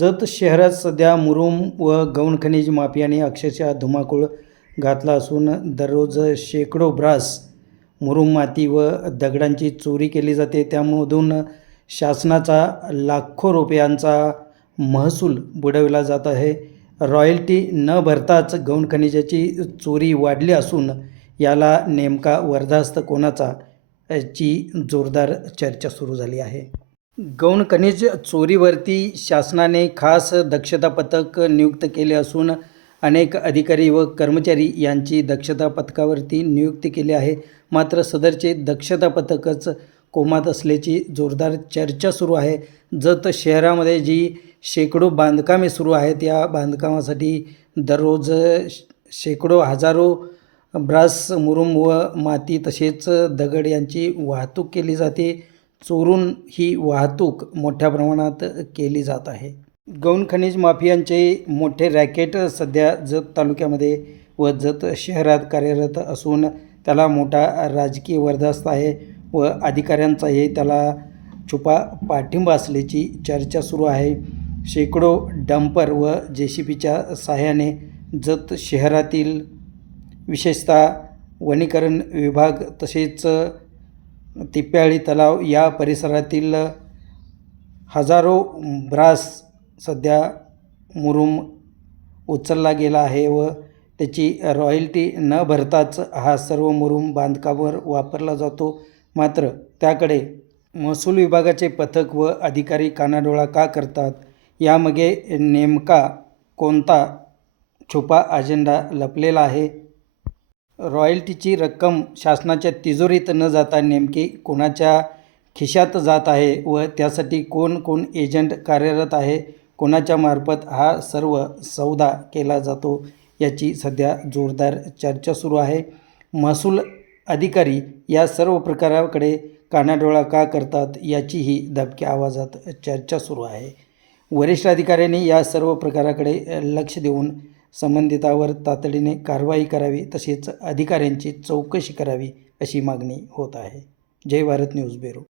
जत शहरात सध्या मुरुम व गौण खनिज माफियाने अक्षरशः धुमाकूळ घातला असून दररोज शेकडो ब्रास मुरुम माती व दगडांची चोरी केली जाते। त्यामधून शासनाचा लाखो रुपयांचा महसूल बुडविला जात आहे। रॉयल्टी न भरताच गौण खनिजाची चोरी वाढली असून याला नेमका वरदास्त कोणाचा याची जोरदार चर्चा सुरू झाली आहे। गौण खनिज चोरीवरती शासनाने खास दक्षता पथक नियुक्त केले असून अनेक अधिकारी व कर्मचारी यांची दक्षता पथकावरती नियुक्ती केली आहे। मात्र सदरचे दक्षता पथकच कोमात असल्याची जोरदार चर्चा सुरू आहे। जत शहरामध्ये जी शेकडो बांधकामे सुरू आहेत, या बांधकामासाठी दररोज शेकडो हजारो ब्रास मुरुम व माती तसेच दगड यांची वाहतूक केली जाते। चोरून ही वाहतूक मोठ्या प्रमाणात केली जात आहे। गौण खनिज माफियांचे मोठे रॅकेट सध्या जत तालुक्यामध्ये व जत शहरात कार्यरत असून त्याला मोठा राजकीय वरदास्त आहे व अधिकाऱ्यांचाही त्याला छुपा पाठिंबा असल्याची चर्चा सुरू आहे। शेकडो डंपर व JCBच्या सहाय्याने जत शहरातील विशेषतः वनीकरण विभाग तसेच तिप्याळी तलाव या परिसरातील हजारो ब्रास सध्या मुरुम उचलला गेला आहे व त्याची रॉयल्टी न भरताच हा सर्व मुरुम बांधकामावर वापरला जातो। मात्र त्याकडे महसूल विभागाचे पथक व अधिकारी कानाडोळा का करतात, यामागे नेमका कोणता छुपा अजेंडा लपलेला आहे? रॉयल्टीची रक्कम शासनाच्या तिजोरीत न जाता नेमकी कोणाच्या खिशात जात आहे व त्यासाठी कोण कोण एजंट कार्यरत आहे, कोणाच्या मार्फत हा सर्व सौदा केला जातो, याची सध्या जोरदार चर्चा सुरू आहे। महसूल अधिकारी या सर्व प्रकाराकडे कानाडोळा का करतात, याचीही दबक्या आवाजात चर्चा सुरू आहे। वरिष्ठ अधिकाऱ्यांनी या सर्व प्रकाराकडे लक्ष देऊन संबंधितावर तातडीने कारवाई करावी तसेच अधिकाऱ्यांची चौकशी करावी अशी मागणी होत आहे। जय भारत न्यूज ब्युरो।